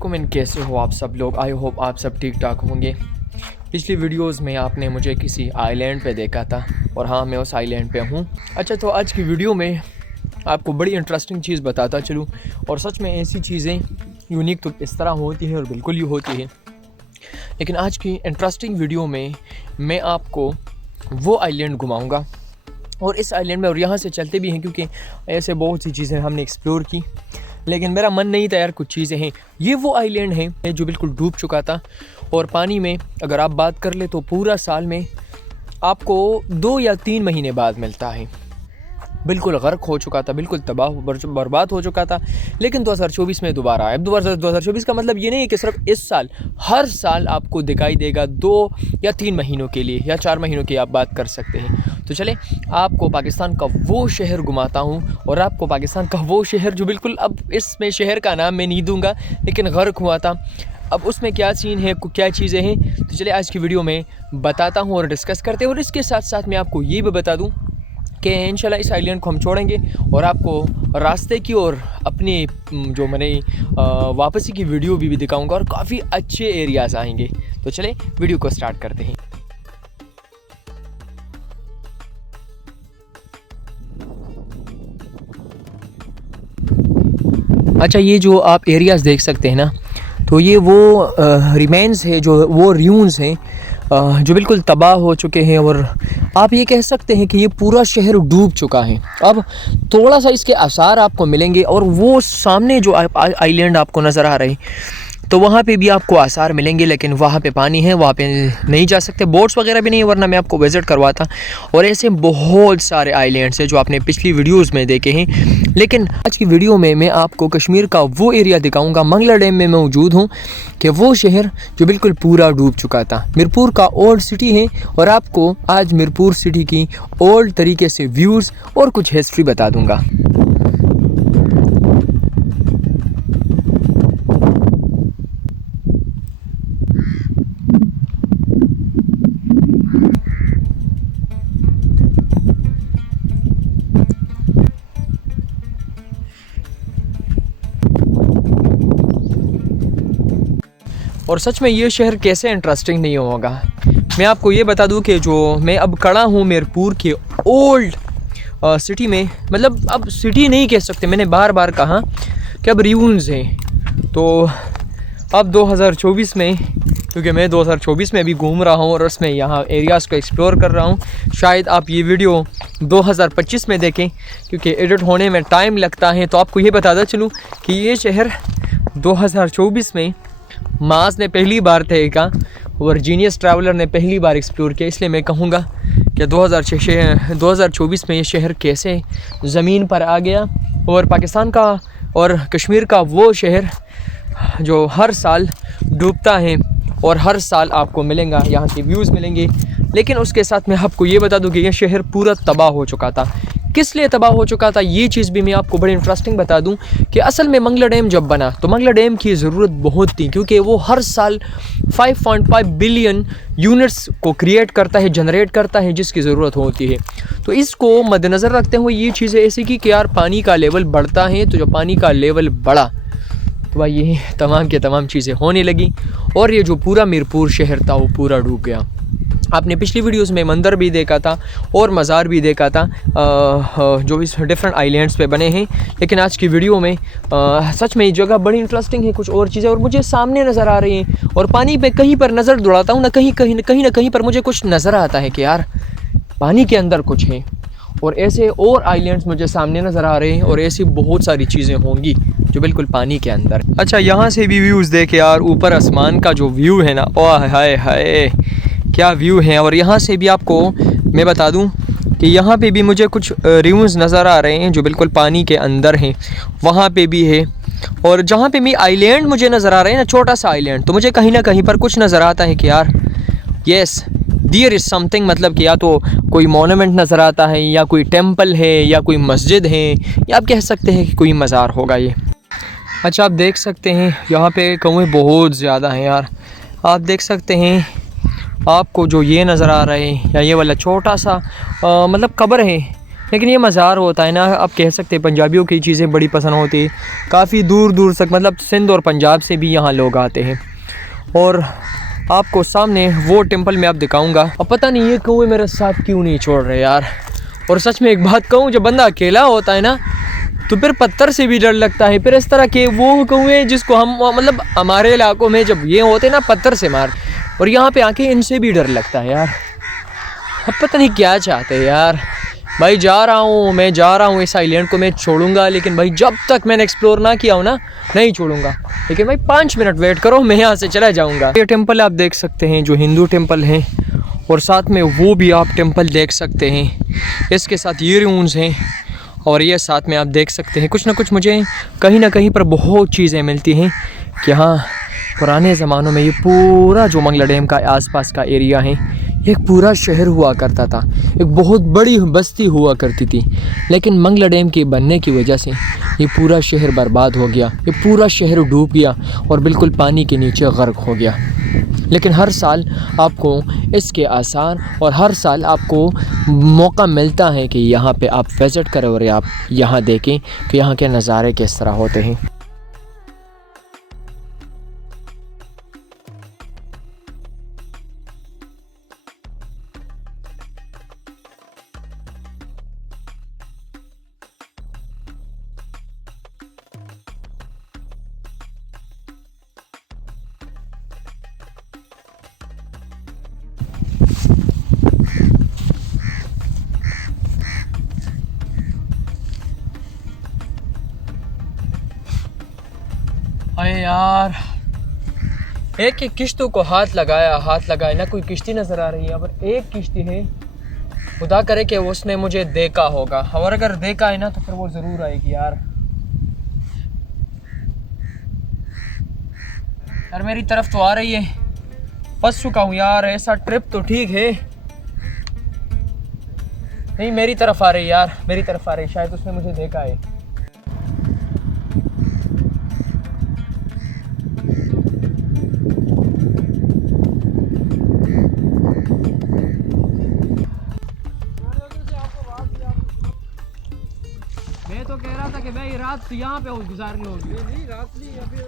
वालेकुम एंड कैसे हो आप सब लोग। आई होप आप सब ठीक ठाक होंगे। पिछली वीडियोस में आपने मुझे किसी आइलैंड पे देखा था और हाँ, मैं उस आइलैंड पे हूँ। अच्छा, तो आज की वीडियो में आपको बड़ी इंटरेस्टिंग चीज़ बताता चलूँ, और सच में ऐसी चीज़ें यूनिक तो इस तरह होती हैं और बिल्कुल ही होती हैं। लेकिन आज की इंटरेस्टिंग वीडियो में मैं आपको वो आइलैंड घुमाऊँगा, और इस आइलैंड में, और यहाँ से चलते भी हैं क्योंकि ऐसे बहुत सी चीज़ें हमने एक्सप्लोर की, लेकिन मेरा मन नहीं था यार, कुछ चीज़ें हैं। ये वो आइलैंड है जो बिल्कुल डूब चुका था, और पानी में अगर आप बात कर ले तो पूरा साल में आपको 2 या 3 महीने बाद मिलता है। बिल्कुल गर्क हो चुका था, बिल्कुल तबाह बर्बाद हो चुका था, लेकिन 2024 में दोबारा आया। 2024 का मतलब ये नहीं है कि सिर्फ इस साल, हर साल आपको दिखाई देगा 2 या 3 महीनों के लिए या 4 महीनों की आप बात कर सकते हैं। तो चले आपको पाकिस्तान का वो शहर घुमाता हूँ, और आपको पाकिस्तान का वो शहर जो बिल्कुल, अब इसमें शहर का नाम मैं नहीं दूंगा, लेकिन गर्क हुआ था। अब उसमें क्या सीन है, क्या चीज़ें हैं, तो चले आज की वीडियो में बताता हूँ और डिस्कस करते हैं। और इसके साथ साथ मैं आपको ये भी बता दूँ कि इंशाल्लाह इस आइलैंड को हम छोड़ेंगे और आपको रास्ते की और अपनी जो मैंने वापसी की वीडियो भी दिखाऊंगा, और काफ़ी अच्छे एरियाज़ आएंगे। तो चले वीडियो को स्टार्ट करते हैं। अच्छा, ये जो आप एरियाज़ देख सकते हैं ना, तो ये वो रिमेंस है, जो वो र्यून्स हैं जो बिल्कुल तबाह हो चुके हैं, और आप ये कह सकते हैं कि ये पूरा शहर डूब चुका है। अब थोड़ा सा इसके आसार आपको मिलेंगे, और वो सामने जो आइलैंड आपको नज़र आ रहे हैं, तो वहाँ पे भी आपको आसार मिलेंगे, लेकिन वहाँ पे पानी है, वहाँ पे नहीं जा सकते, बोट्स वगैरह भी नहीं, वरना मैं आपको विज़िट करवाता। और ऐसे बहुत सारे आइलैंड्स हैं जो आपने पिछली वीडियोस में देखे हैं, लेकिन आज की वीडियो में मैं आपको कश्मीर का वो एरिया दिखाऊंगा। मंगला डैम में मौजूद हूँ, कि वो शहर जो बिल्कुल पूरा डूब चुका था। मीरपुर का ओल्ड सिटी है, और आपको आज मीरपुर सिटी की ओल्ड तरीके से व्यूज़ और कुछ हिस्ट्री बता दूँगा। और सच में ये शहर कैसे इंटरेस्टिंग नहीं होगा। मैं आपको ये बता दूं कि जो मैं अब खड़ा हूँ मीरपुर के ओल्ड सिटी में, मतलब अब सिटी नहीं कह सकते, मैंने बार बार कहा कि अब रियून्स हैं। तो अब 2024 में, क्योंकि मैं 2024 में भी घूम रहा हूँ और उसमें यहाँ एरियाज़ को एक्सप्लोर कर रहा हूँ, शायद आप ये वीडियो 2025 में देखें, क्योंकि एडिट होने में टाइम लगता है। तो आपको ये बताता चलूँ कि ये शहर 2024 में मास ने पहली बार देखा, और जीनियस ट्रैवलर ने पहली बार एक्सप्लोर किया। इसलिए मैं कहूँगा कि 2024 में ये शहर कैसे ज़मीन पर आ गया, और पाकिस्तान का और कश्मीर का वो शहर जो हर साल डूबता है, और हर साल आपको मिलेगा, यहाँ के व्यूज़ मिलेंगे। लेकिन उसके साथ मैं आपको ये बता दूँ कि यह शहर पूरा तबाह हो चुका था। किस लिए तबाह हो चुका था, ये चीज़ भी मैं आपको बड़ी इंटरेस्टिंग बता दूं कि असल में मंगला डैम जब बना, तो मंगला डैम की ज़रूरत बहुत थी, क्योंकि वो हर साल 5.5 बिलियन यूनिट्स को क्रिएट करता है, जनरेट करता है, जिसकी ज़रूरत होती है। तो इसको मद्देनज़र रखते हुए ये चीज़ें ऐसी की कि यार पानी का लेवल बढ़ता है, तो जब पानी का लेवल बढ़ा तो भाई ये तमाम के तमाम चीज़ें होने लगी, और ये जो पूरा मीरपुर शहर था वो पूरा डूब गया। आपने पिछली वीडियोस में मंदिर भी देखा था और मज़ार भी देखा था, जो इस डिफरेंट आइलैंड्स पे बने हैं। लेकिन आज की वीडियो में सच में ये जगह बड़ी इंटरेस्टिंग है, कुछ और चीज़ें और मुझे सामने नज़र आ रही हैं, और पानी पे कहीं पर नज़र दौड़ाता हूँ ना, कहीं पर मुझे कुछ नज़र आता है कि यार पानी के अंदर कुछ है, और ऐसे और आइलैंड्स मुझे सामने नज़र आ रहे हैं, और ऐसी बहुत सारी चीज़ें होंगी जो बिल्कुल पानी के अंदर। अच्छा, यहाँ से भी व्यूज़ देखे यार, ऊपर आसमान का जो व्यू है ना, ओह हाय हाय क्या व्यू है। और यहाँ से भी आपको मैं बता दूं कि यहाँ पे भी मुझे कुछ रिव्यूज़ नज़र आ रहे हैं जो बिल्कुल पानी के अंदर हैं, वहाँ पे भी है। और जहाँ पे भी आइलैंड मुझे नज़र आ रहे हैं ना, छोटा सा आइलैंड, तो मुझे कहीं ना कहीं पर कुछ नज़र आता है कि यार येस देयर इज़ समथिंग, मतलब कि या तो कोई मोनूमेंट नज़र आता है, या कोई टेम्पल है, या कोई मस्जिद है, या आप कह सकते हैं कि कोई मज़ार होगा ये। अच्छा, आप देख सकते हैं यहाँ पे कौवे बहुत ज़्यादा हैं यार। आप देख सकते हैं, आपको जो ये नज़र आ रहा है, या ये वाला छोटा सा मतलब कब्र है, लेकिन ये मज़ार होता है ना, आप कह सकते हैं पंजाबियों की चीज़ें बड़ी पसंद होती है। काफ़ी दूर दूर तक मतलब सिंध और पंजाब से भी यहाँ लोग आते हैं। और आपको सामने वो टेंपल में आप दिखाऊंगा। अब पता नहीं ये कौवे मेरे साथ क्यों नहीं छोड़ रहे यार। और सच में एक बात कहूँ, जब बंदा अकेला होता है ना तो फिर पत्थर से भी डर लगता है। फिर इस तरह के वो कौवे जिसको हम मतलब हमारे इलाकों में जब ये होते ना पत्थर से मार, और यहाँ पे आके इनसे भी डर लगता है यार। अब पता नहीं क्या चाहते हैं यार। भाई मैं जा रहा हूँ इस आइलैंड को मैं छोड़ूंगा, लेकिन भाई जब तक मैंने एक्सप्लोर ना किया हो ना नहीं छोड़ूंगा। लेकिन भाई 5 मिनट वेट करो, मैं यहाँ से चला जाऊँगा। ये टेंपल आप देख सकते हैं जो हिंदू टेंपल हैं, और साथ में वो भी आप टेंपल देख सकते हैं। इसके साथ ये रून्स हैं, और ये साथ में आप देख सकते हैं कुछ ना कुछ मुझे कहीं ना कहीं पर बहुत चीज़ें मिलती हैं कि हाँ पुराने ज़मानों में ये पूरा जो मंगला डैम का आसपास का एरिया है एक पूरा शहर हुआ करता था, एक बहुत बड़ी बस्ती हुआ करती थी। लेकिन मंगला डैम के बनने की वजह से ये पूरा शहर बर्बाद हो गया, ये पूरा शहर डूब गया और बिल्कुल पानी के नीचे गर्क हो गया। लेकिन हर साल आपको इसके आसार और हर साल आपको मौका मिलता है कि यहाँ पे आप विज़िट करें और आप यहाँ देखें कि यहाँ के नज़ारे किस तरह होते हैं। अरे यार, एक एक किश्तों को हाथ लगाया ना कोई किश्ती नज़र आ रही है, पर एक किश्ती है। खुदा करे कि उसने मुझे देखा होगा, और अगर देखा है ना तो फिर वो ज़रूर आएगी यार। यार मेरी तरफ तो आ रही है, फंस चुका हूँ यार। ऐसा ट्रिप तो ठीक है, नहीं मेरी तरफ आ रही यार, मेरी तरफ आ रही। शायद उसने मुझे देखा है। मैं तो कह रहा था कि भाई रात यहाँ पे गुजारनी होगी। नहीं रात नहीं, अभी